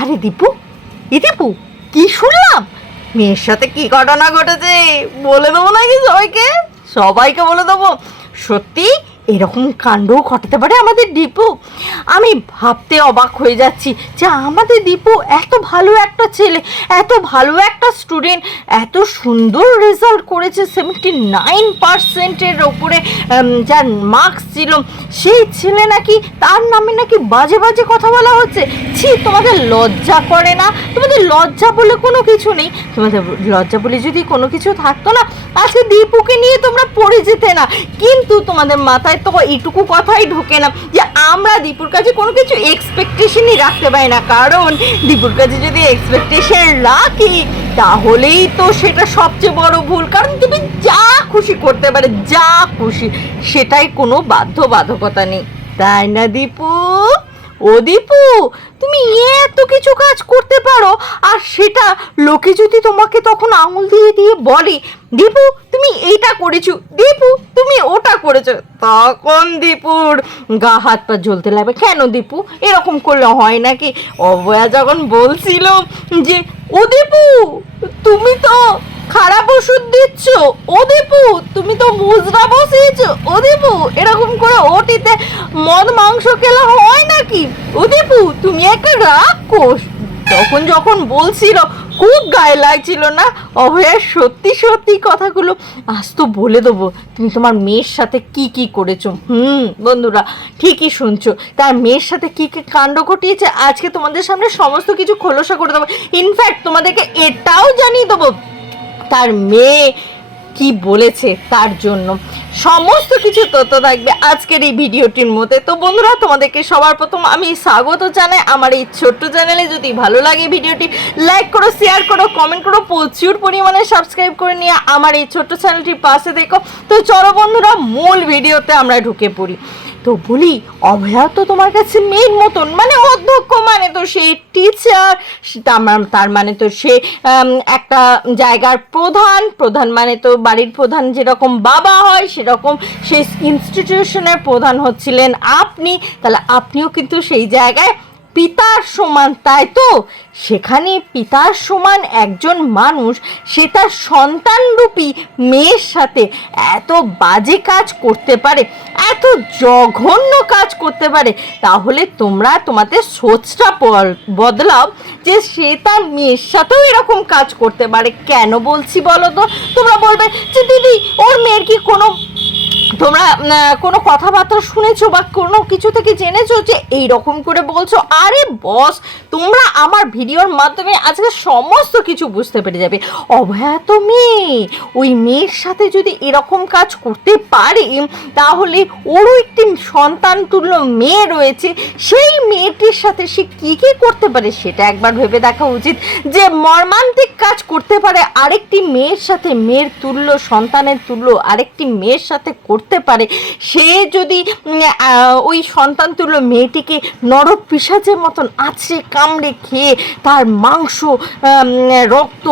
আরে দীপু, এ দীপু, কি শুনলাম? মেয়ের সাথে কি ঘটনা ঘটেছে? বলে দেবো নাকি সবাইকে? সবাইকে বলে দেবো। সত্যি, এরকম কাণ্ডও ঘটাতে পারে আমাদের দীপু? আমি ভাবতে অবাক হয়ে যাচ্ছি যে আমাদের দীপু এত ভালো একটা ছেলে, এত ভালো একটা স্টুডেন্ট এত সুন্দর রেজাল্ট করেছে সেভেন্টি নাইন পার্সেন্টের ওপরে যার মার্কস ছিল। সেই ছেলে নাকি, তার নামে নাকি বাজে বাজে কথা বলা হচ্ছে। ছি, তোমাদের লজ্জা করে না? তোমাদের লজ্জা বলে কোনো কিছু নেই। তোমাদের লজ্জা বলে যদি কোনো কিছু থাকতো না, আজকে দীপুকে নিয়ে তোমরা পড়ে যেতে না। কিন্তু তোমাদের মাথায় তো এইটুকু কথাই ঢোকে না যে আমরা দীপুর কাছে কোনো কিছু এক্সপেকটেশনই রাখতে পারি না। কারণ দীপুর কাছে যদি এক্সপেকটেশন রাখি, তাহলেই তো সেটা সবচেয়ে বড় ভুল। কারণ তুমি যা খুশি করতে পারে, যা খুশি, সেটাই কোনো বাধ্যবাধকতা নেই। তাই না দীপু? ও দীপু, তুমি এত কিছু কাজ করতে পারো, আর সেটা লোকে যদি তোমাকে তখন আঙুল দিয়ে দিয়ে বলে, দীপু, তুমি এইটা করেছ, দীপু, তুমি ওটা করেছ, তখন দীপুর গা হাত পা জ্বলতে লাগবে। কেন দীপু? এরকম করলে হয় নাকি? অবয়া যখন বলছিল যে, ও দীপু, তুমি তো খারাপ ওষুধ দিচ্ছ? ও দীপু, তুমি তো মুজরা বসিয়েছ। ও দীপু, এরকম করে ওটিতে মদ মাংস খেলে হয় নাকি? ও দীপু, তুমি একটা রাগ কোষ তখন যখন বলছিল, খুব গায়ে লাগছিল না? অভয়ার সত্যি সত্যি কথাগুলো আজ তো বলে দেবো। তুমি তোমার মেয়ের সাথে কি কি করেছ? হুম, বন্ধুরা, ঠিকই শুনছো। তার মেয়ের সাথে কি কি কাণ্ড ঘটিয়েছে? আজকে তোমাদের সামনে সমস্ত কিছু খোলসা করে দেবো। ইনফ্যাক্ট তোমাদেরকে এটাও জানিয়ে দেবো। তার মেয়ে কি বলেছে তার জন্য। সমস্ত কিছু তথ্য থাকবে আজকের এই ভিডিওটির মধ্যে। তো বন্ধুরা, তোমাদেরকে সবার প্রথম আমি স্বাগত জানাই। আমার এই ছোট্ট চ্যানেলে যদি ভালো লাগে ভিডিওটি লাইক করো শেয়ার করো কমেন্ট করো, প্রচুর পরিমাণে সাবস্ক্রাইব করে নিয়ে আমার এই ছোট্ট চ্যানেলটির পাশে দেখো তো চলো বন্ধুরা, মূল ভিডিওতে আমরা ঢুকে পড়ি। তো বলি, অভয়া তো তোমার কাছে মেয়ের মতন মানে অধ্যক্ষ মানে তো সে টিচার তার মানে তো সে একটা জায়গার প্রধান প্রধান মানে তো বাড়ির প্রধান যেরকম বাবা হয়, সেরকম সেই ইনস্টিটিউশনের প্রধান হচ্ছিলেন আপনি, তাহলে আপনিও কিন্তু সেই জায়গায় পিতার সমান, তাই তো? সেখানে পিতার সমান একজন মানুষ, সে তার সন্তানরূপী মেয়ের সাথে এত বাজে কাজ করতে পারে, এত জঘন্য কাজ করতে পারে, তাহলে তোমরা তোমাদের সোচটা বদলাও যে সে তার মেয়ের সাথেও এরকম কাজ করতে পারে। কেন বলছি বলো তো? তোমরা বলবে যে, দিদি, ওর মেয়ের কি কোনো তোমরা কোনো কথাবার্তা শুনেছো বা কোনো কিছু থেকে জেনেছো যে এই রকম করে বলছো? আরে বস, তোমরা আমার ভিডিওর মাধ্যমে আজকে সমস্ত কিছু বুঝতে পেরে যাবে। অভয়া তো মেয়ে। ওই মেয়ের সাথে যদি এরকম কাজ করতে পারে, তাহলে ওরও একটি সন্তান তুল্য মেয়ে রয়েছে। সেই মেয়েটির সাথে সে কি কি করতে পারে সেটা একবার ভেবে দেখা উচিত। যে মর্মান্তিক কাজ করতে পারে আরেকটি মেয়ের সাথে, মেয়ের তুল্য, সন্তানের তুল্য আরেকটি মেয়ের সাথে করতে পারে। সে যদি ওই সন্তান তুল্য মেয়েটিকে নর পিসাচের মতন আছড়ে কামড়ে খেয়ে তার মাংস রক্ত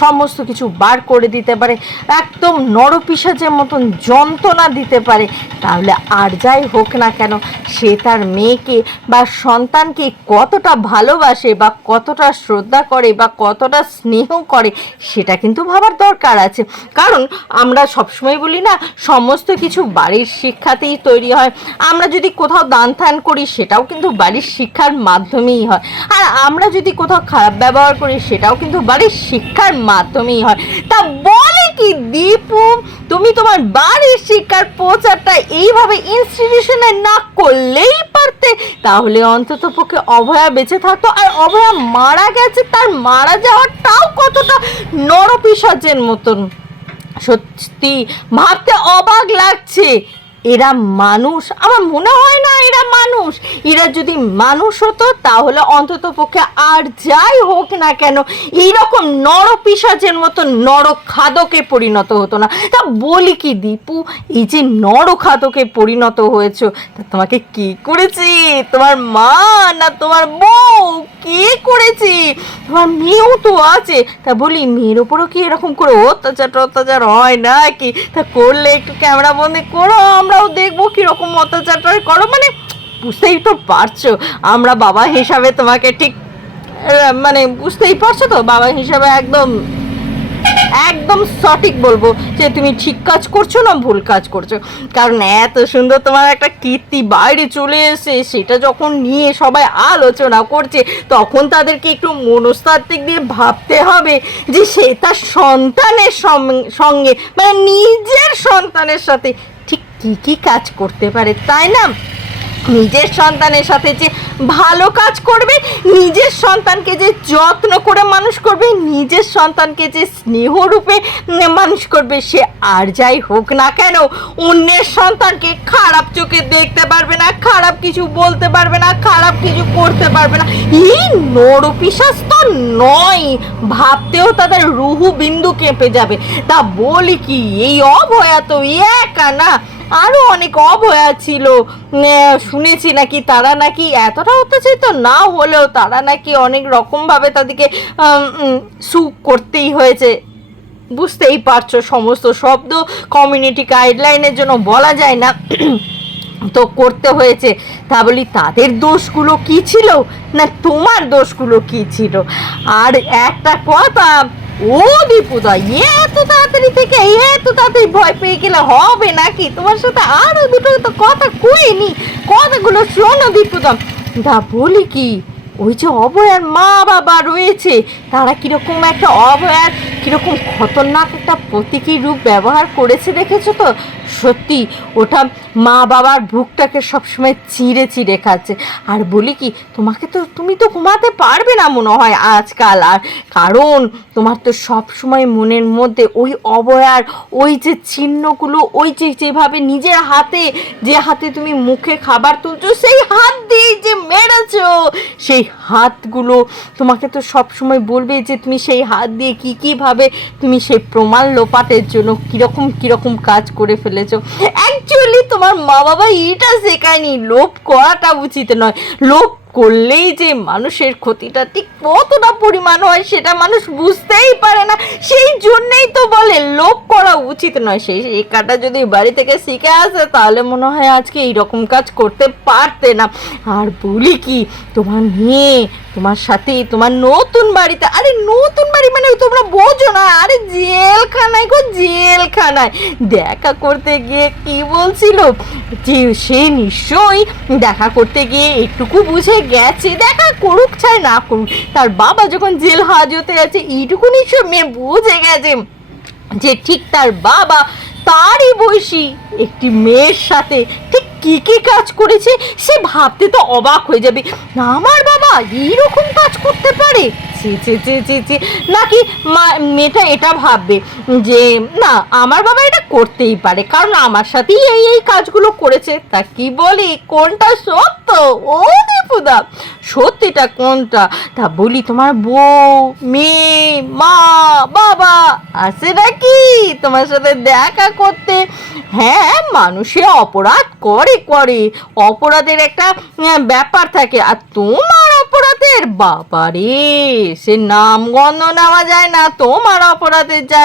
সমস্ত কিছু বার করে দিতে পারে, একদম নরপিসাচের মতন যন্ত্রণা দিতে পারে, তাহলে আর যাই হোক না কেন, সে তার মেয়েকে বা সন্তানকে কতটা ভালোবাসে বা কতটা শ্রদ্ধা করে বা কতটা স্নেহ করে, সেটা কিন্তু ভাবার দরকার আছে। কারণ আমরা সবসময় বলি না, সমস্ত কিছু বাড়ির শিক্ষাতেই তৈরি হয়। আমরা যদি কোথাও দান থান করি, সেটাও কিন্তু বাড়ির শিক্ষার মাধ্যমেই হয়। আর আমরা যদি কোথাও খারাপ ব্যবহার করি, সেটাও কিন্তু বাড়ির শিক্ষার মাধ্যমেই হয়। তা বলে কি দীপু? তুমি তোমার বাড়ির শিক্ষার প্রচারটা এইভাবে ইনস্টিটিউশনে না করলেই পারতে? তাহলে অন্তত পক্ষে অভয়া বেঁচে থাকতো। আর অভয়া মারা গেছে, তার মারা যাওয়াটাও কতটা নরপিসাচের মতন। সত্যি ভাবতে অবাক লাগছে। এরা মানুষ। আমার মনে হয় না এরা মানুষ। এরা যদি মানুষ হতো, তাহলে অন্তত পক্ষে আর যাই হোক না কেন, এইরকম নরপিসাচের মতো নরখাদকে পরিণত হতো না। তা বলি কি, দীপু, এই যে নরখাদকে পরিণত হয়েছো, তা তোমাকে কি করেছি? তোমার মা না তোমার বউ? কে করেছি? তোমার মেয়েও তো আছে। তা বলি, মেয়ের ওপরও কি এরকম করে অত্যাচার অত্যাচার হয় না কি তা করলে একটু ক্যামেরা বন্দি করো আমরাও দেখব কীরকম অত্যাচার করো। মানে বুঝতেই তো পারছ, আমরা বাবা হিসাবে তোমাকে ঠিক মানে বুঝতেই পারছ তো? বাবা হিসাবে একদম একদম সঠিক বলব যে তুমি ঠিক কাজ করছ না ভুল কাজ করছ। কারণ এত সুন্দর তোমার একটা কীর্তি বাইরে চলে এসে সেটা যখন নিয়ে সবাই আলোচনা করছে, তখন তাদেরকে একটু মনস্তাত্ত্বিক দিয়ে ভাবতে হবে যে সে তার সন্তানের সঙ্গে মানে নিজের সন্তানের সাথে কী কী কাজ করতে পারে, তাই না? নিজের সন্তানের সাথে যে ভালো কাজ করবে, নিজের সন্তানকে যে যত্ন করে মানুষ করবে, নিজের সন্তানকে যে স্নেহরূপে মানুষ করবে, সে আর যাই হোক না কেন, অন্যের সন্তানকে খারাপ চোখে দেখতে পারবে না, খারাপ কিছু বলতে পারবে না, খারাপ কিছু করতে পারবে না। এই নরপিসাস তো নয়, ভাবতেও তাদের রুহু বিন্দু কেঁপে যাবে। তা বলি কি, এই অভয়া তো একা না আরও অনেক অভয়া ছিল। শুনেছি নাকি তারা নাকি এতটা অত্যাচারিত না হলেও তারা নাকি অনেক রকম ভাবে তাদেরকে সুখ করতেই হয়েছে। বুঝতেই পারছ সমস্ত শব্দ কমিউনিটি গাইডলাইনের জন্য বলা যায় না। তো করতে হয়েছে। তা বলি, তাদের দোষগুলো কি ছিল? না তোমার দোষগুলো কি ছিল? আর একটা কথা ও দীপুদা এত তাড়াতাড়ি থেকে এত তাড়াতাড়ি ভয় পেয়ে গেলে হবে নাকি? তোমার সাথে আরও দুটো তো কথা কইনি, কথাগুলো শোনো দীপুদা দা, বলি কি, ওই যে অভয়ার মা বাবা রয়েছে, তারা কীরকম একটা অভয়ার, কীরকম খতরনাক একটা প্রতীকী রূপ ব্যবহার করেছে দেখেছ তো? সত্যি ওটা মা বাবার বুকটাকে সবসময় চিড়ে চিড়ে খাচ্ছে। আর বলি কি, তোমাকে তো, তুমি তো ঘুমাতে পারবে না মনে হয় আজকাল। আর কারণ তোমার তো সবসময় মনের মধ্যে ওই অবয়ার, ওই যে চিহ্নগুলো, ওই যে যেভাবে নিজের হাতে, যে হাতে তুমি মুখে খাবার তুলছো, সেই হাত দিয়ে যে মেরেছ, সেই হাতগুলো তোমাকে তো সব সময় বলবে যে তুমি সেই হাত দিয়ে কি, কীভাবে তুমি সেই প্রমাণ লোপাটের জন্য কীরকম কীরকম কাজ করে ফেলেছো। অ্যাকচুয়ালি তোমার মা বাবা এটা শেখায়নি। লোভ করাটা উচিত নয়। লোভ করলেই যে মানুষের ক্ষতিটা ঠিক কতটা পরিমাণ হয়, সেটা মানুষ বুঝতেই পারে না। সেই জন্যেই তো বলে, লোভ করা উচিত নয়। সেই শেখাটা যদি বাড়ি থেকে শিখে আসে, তাহলে মনে হয় আজকে এইরকম কাজ করতে পারতে না। আর বলি কি, তোমার মেয়ে তোমার সাথে তোমার নতুন বাড়িতে। আরে নতুন বাড়ি মানে তোমরা বোঝো না। আরে জেলখানায় গো, জেলখানায়। দেখা করতে গিয়ে কি বলছিল? যে সে নিশ্চয়ই দেখা করতে গিয়ে একটুকু বুঝে গেছে। দেখা করুক চাই না করুক। তার বাবা যখন জেল হাজতে আছে, এইটুকু নিশ্চয় মেয়ে বুঝে গেছে যে ঠিক তার বাবা তারই বয়সী একটি মেয়ের সাথে। ঠিক কি কি কাজ করেছে, সে ভাবতে তো অবাক হয়ে যাবে। আমার বাবা এইরকম কাজ করতে পারে? ছি ছি নাকি মা- মেয়েটা এটা ভাববে যে, না, আমার বাবা এটা করতেই পারে, কারণ আমার সাথেই এই এই কাজগুলো করেছে। তা কি বলি, কোনটা সত্য? ও দীপুদা সত্যিটা কোনটা? তা বলি তোমার বউ, মেয়ে, মা, বাবা, আছে নাকি? তোমার সাথে দেখা করতে। হ্যাঁ মানুষে অপরাধ করে করে। অপরাধের একটা ব্যাপার থাকে। আর তোমার অপরাধের বাবারে সে নাম গন্ধ নেওয়া যায় না, তোমার অপরাধের যা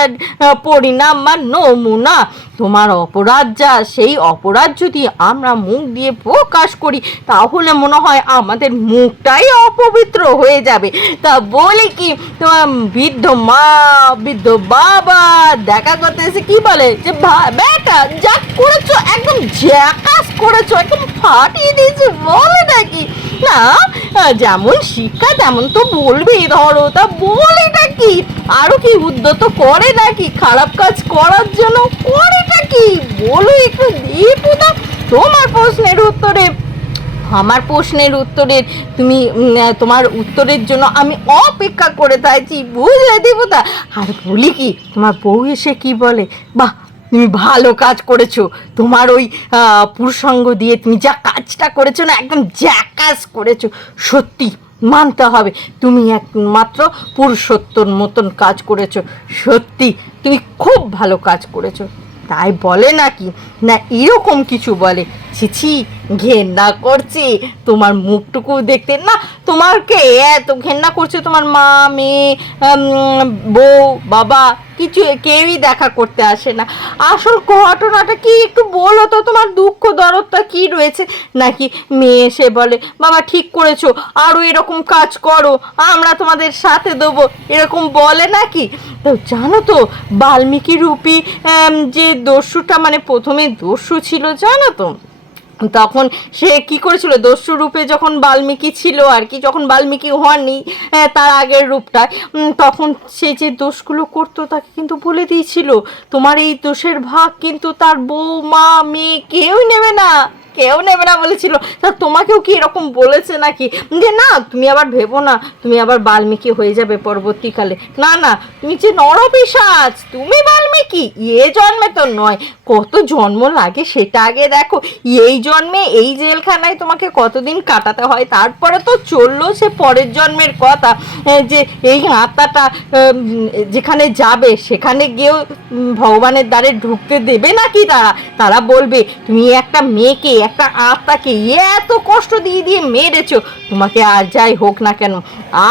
পরিণাম বা নমুনা। তোমার অপরাধ যা, সেই অপরাধ যদি আমরা মুখ দিয়ে প্রকাশ করি, তাহলে মনে হয় আমাদের মুখটাই অপবিত্র হয়ে যাবে। তা বলি কি, তোমার বৃদ্ধ মা, বৃদ্ধ বাবা, দেখা করতে এসে কি বলে? যে বেটা, যা করেছ, একদম জ্যাকাস করেছ, একদম ফাটিয়ে দিয়েছ, বলে নাকি না, যেমন শিক্ষা, তেমন তো বলবেই ধরো, তা বলেটা কি? আরও কি উদ্যত করে নাকি? খারাপ কাজ করার জন্য করেটা কি? বলো একটু দীপু না তোমার প্রশ্নের উত্তরে, আমার প্রশ্নের উত্তরের তুমি তোমার উত্তরের জন্য আমি অপেক্ষা করে থাকছি। বুঝলে দেবতা আর বলি কি, তোমার বউ এসে কি বলে? বাহ তুমি ভালো কাজ করেছ। তোমার ওই পুরুষঙ্গ দিয়ে তুমি যা কাজটা করেছ না, একদম জ্যাকাস করেছ। সত্যি মানতে হবে। তুমি একমাত্র পুরুষত্বর মতন কাজ করেছ। সত্যি, তুমি খুব ভালো কাজ করেছ। তাই বলে নাকি না এরকম কিছু বলে। ছিছি ঘেন্না করছে। তোমার মুখটুকু দেখতে না তোমারকে এত ঘেন্না করছে তোমার মা, মেয়ে বউ, বাবা, কিছু কেউই দেখা করতে আসে না। আসল ঘটনাটা কি একটু বলো তো, তোমার দুঃখ দরদটা কি রয়েছে? নাকি মেয়ে এসে বলে, বাবা, ঠিক করেছ আরও এরকম কাজ করো, আমরা তোমাদের সাথে দেবো। এরকম বলে নাকি? তো জানো তো, বাল্মীকি রূপী যে দস্যুটা মানে প্রথমে দস্যু ছিল জানো তো? তখন সে কি করেছিল? দস্যু রূপে যখন বাল্মীকি ছিল আর কি যখন বাল্মীকি হননি আহ, তার আগের রূপটায় তখন সে যে দোষগুলো করতো তাকে কিন্তু বলে দিয়েছিল তোমার এই দোষের ভাগ কিন্তু তার বউ মা মেয়ে কেউই নেবে না। কেউ নেবে না বলেছিল। তা তোমাকেও কি এরকম বলেছে নাকি? যে না, তুমি আবার ভেবো না, তুমি আবার বাল্মীকি হয়ে যাবে পরবর্তীকালে। না না, তুমি যে নরপিসাজ তুমি বাল্মীকি, এ জন্মে তো নয়, কত জন্ম লাগে সেটা আগে দেখো। এই জন্মে, এই জেলখানায় তোমাকে কতদিন কাটাতে হয়, তারপরে তো চলল সে পরের জন্মের কথা যে এই আত্মাটা যেখানে যাবে, সেখানে গিয়েও ভগবানের দ্বারে ঢুকতে দেবে নাকি তারা? তারা বলবে, তুমি একটা মেয়েকে একটা আত্মাকে এত কষ্ট দিয়ে দিয়ে মেরেছো। তোমাকে আর যাই হোক না কেন,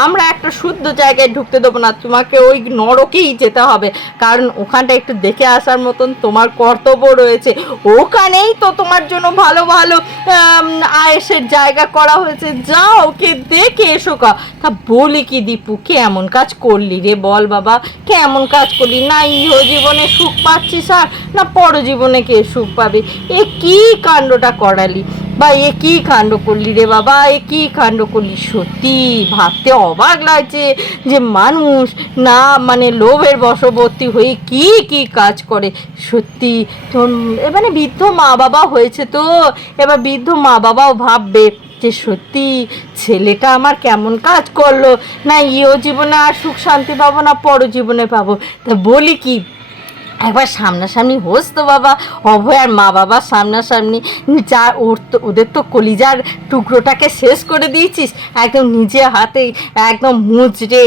আমরা একটা শুদ্ধ জায়গায় ঢুকতে দেবো না, তোমাকে ওই নরকেই যেতে হবে। কারণ ওখানটা একটু দেখে আসার মতন তোমার কর্তব্য রয়েছে। ওখানেই তো তোমার জন্য ভালো ভালো আয়েসের জায়গা করা হয়েছে। যাও, ওকে দেখে এসো কা তা বলি কি দীপু, কেমন কাজ করলি রে বল বাবা, কেমন কাজ করলি? না ইহ জীবনে সুখ পাচ্ছিস আর, না পরজীবনে কে সুখ পাবে? এ কি কাণ্ডটা করালি। বা এ কি কাণ্ড করলি রে বাবা? এ কি কাণ্ড করলি? সত্যি ভাবতে অবাক লাগছে যে মানুষ না মানে লোভের বশবর্তী হয়ে কি কি কাজ করে। সত্যি মানে বৃদ্ধ মা বাবা হয়েছে তো। এবার বৃদ্ধ মা বাবাও ভাববে যে সত্যি ছেলেটা আমার কেমন কাজ করল? না ইও জীবনে আর সুখ শান্তি পাবো, না পর জীবনে পাবো? তা বলি কি একবার সামনাসামনি হোস তো বাবা অভয়ার মা বাবা সামনাসামনি। যা ওর তো ওদের তো কলিজার টুকরোটাকে শেষ করে দিয়েছিস। একদম নিজে হাতে একদম মুচড়ে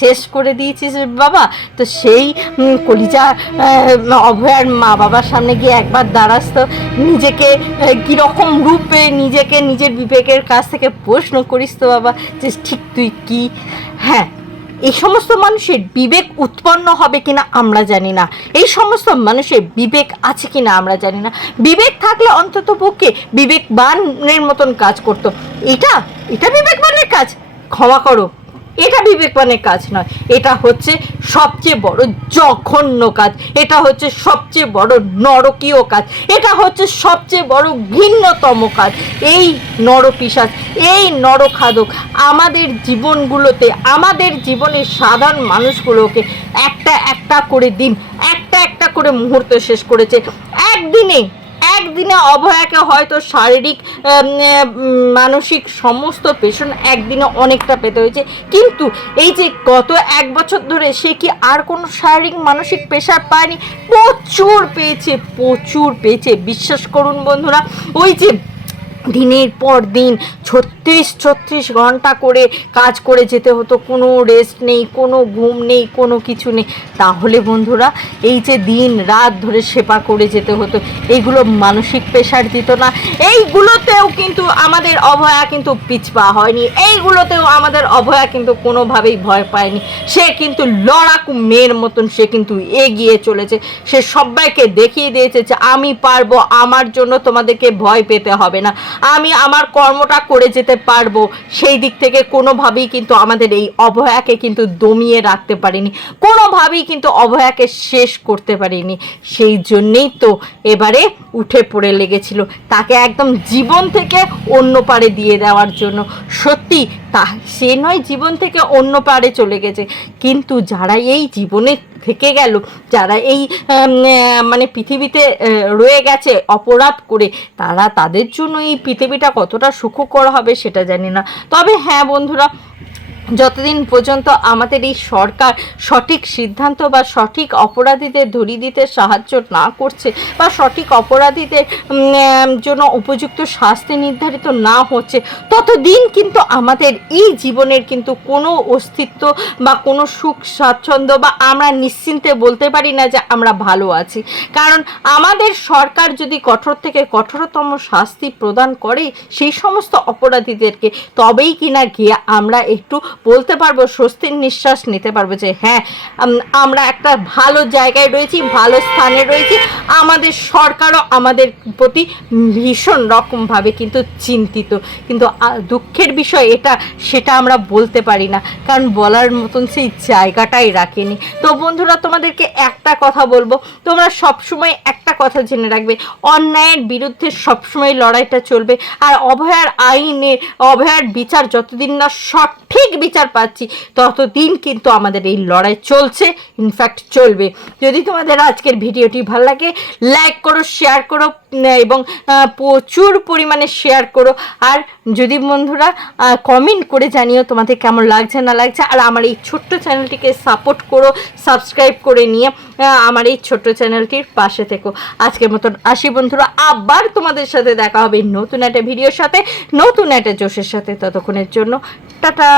শেষ করে দিয়েছিস বাবা। তো সেই কলিজা আহ, অভয়ার মা বাবার সামনে গিয়ে একবার দাঁড়াস তো। নিজেকে কীরকম রূপে নিজেকে নিজের বিবেকের কাছ থেকে প্রশ্ন করিস তো বাবা যে ঠিক তুই কি? হ্যাঁ এই সমস্ত মানুষের বিবেক উৎপন্ন হবে কিনা আমরা জানি না। এই সমস্ত মানুষের বিবেক আছে কিনা আমরা জানি না। বিবেক থাকলে অন্তত পক্ষে বিবেকবানের মতন কাজ করতো। এটা এটা বিবেকবানের কাজ। ক্ষমা করো। এটা বিবেকবানের কাজ নয়। এটা হচ্ছে সবচেয়ে বড় জঘন্য কাজ। এটা হচ্ছে সবচেয়ে বড় নরকীয় কাজ। এটা হচ্ছে সবচেয়ে বড় ঘৃণ্যতম কাজ। এই নরপিসাজ এই নরখাদক আমাদের জীবনগুলোতে, আমাদের জীবনের সাধারণ মানুষগুলোকে একটা একটা করে দিন, একটা একটা করে মুহূর্ত শেষ করেছে। একদিনে একদিনে অভয়াকে হয়তো শারীরিক মানসিক সমস্ত পেশন একদিনে অনেকটা পেতে হয়েছে। কিন্তু এই যে গত এক বছর ধরে সে কি আর কোনো শারীরিক, মানসিক পেশার পায়নি? প্রচুর পেয়েছে প্রচুর পেয়েছে। বিশ্বাস করুন বন্ধুরা, ওই যে দিনের পর দিন ছত্রিশ ছত্রিশ ঘণ্টা করে কাজ করে যেতে হতো। কোনো রেস্ট নেই, কোনো ঘুম নেই, কোনো কিছু নেই। তাহলে বন্ধুরা, এই যে দিন রাত ধরে সেবা করে যেতে হতো, এইগুলো মানসিক প্রেশার দিত না। এইগুলোতেও কিন্তু আমাদের অভয়া কিন্তু পিছপা হয়নি। এইগুলোতেও আমাদের অভয়া কিন্তু কোনোভাবেই ভয় পায়নি। সে কিন্তু লড়াকু মেয়ের মতন সে কিন্তু এগিয়ে চলেছে। সে সবাইকে দেখিয়ে দিয়েছে যে আমি পারব, আমার জন্য তোমাদেরকে ভয় পেতে হবে না। আমি আমার কর্মটা করে যেতে পারব। সেই দিক থেকে কোনোভাবেই কিন্তু আমাদের এই অবহেলাকে কিন্তু দমিয়ে রাখতে পারিনি। কোনোভাবেই কিন্তু অভয়াকে শেষ করতে পারিনি। সেই জন্যেই তো এবারে উঠে পড়ে লেগেছিল। তাকে একদম জীবন থেকে অন্য পারে দিয়ে দেওয়ার জন্য। সত্যি, তা সে নয়, জীবন থেকে অন্য পারে চলে গেছে। কিন্তু যারা এই জীবনে থেকে গেল, যারা এই মানে পৃথিবীতে রয়ে গেছে অপরাধ করে, তারা তাদের জন্য এই পৃথিবীটা কতটা সুখকর হবে সেটা জানি না। তবে হ্যাঁ বন্ধুরা যতদিন পর্যন্ত আমাদের এই সরকার সঠিক সিদ্ধান্ত বা সঠিক অপরাধীদের ধরিয়ে দিতে সাহায্য না করছে বা সঠিক অপরাধীদের জন্য উপযুক্ত শাস্তি নির্ধারিত না হচ্ছে, ততদিন কিন্তু আমাদের এই জীবনের কিন্তু কোনো অস্তিত্ব বা কোনো সুখ স্বাচ্ছন্দ্য বা আমরা নিশ্চিন্তে বলতে পারি না যে আমরা ভালো আছি। কারণ আমাদের সরকার যদি কঠোর থেকে কঠোরতম শাস্তি প্রদান করে সেই সমস্ত অপরাধীদেরকে, তবেই কিনা গিয়ে আমরা একটু বলতে পারব, স্বস্তির নিঃশ্বাস নিতে পারব যে হ্যাঁ আমরা একটা ভালো জায়গায় রয়েছি, ভালো স্থানে রয়েছি। আমাদের সরকারও আমাদের প্রতি ভীষণ রকমভাবে কিন্তু চিন্তিত। কিন্তু দুঃখের বিষয় এটা, সেটা আমরা বলতে পারি না। কারণ বলার মতন সেই জায়গাটাই রাখেনি। তো বন্ধুরা, তোমাদেরকে একটা কথা বলব। তোমরা সবসময় একটা কথা জেনে রাখবে, অন্যায়ের বিরুদ্ধে সবসময় লড়াইটা চলবে। আর অভয়ার আইনের অভয়ার বিচার যতদিন না সঠিক বিচার পাচ্ছি। ততদিন কিন্তু আমাদের এই লড়াই চলছে ইনফ্যাক্ট চলবে। যদি তোমাদের আজকের ভিডিওটি ভালো লাগে লাইক করো শেয়ার করো এবং প্রচুর পরিমাণে শেয়ার করো। আর যদি বন্ধুরা কমেন্ট করে জানিও তোমাদের কেমন লাগছে, না লাগছে, আর আমার এই ছোট্ট চ্যানেলটিকে সাপোর্ট করো সাবস্ক্রাইব করে নিয়ে আমার এই ছোট্ট চ্যানেলটির পাশে থেকো। আজকের মতন আসি বন্ধুরা, আবার তোমাদের সাথে দেখা হবে নতুন একটা ভিডিওর সাথে, নতুন একটা জোশের সাথে। ততক্ষণের জন্য, টাটা।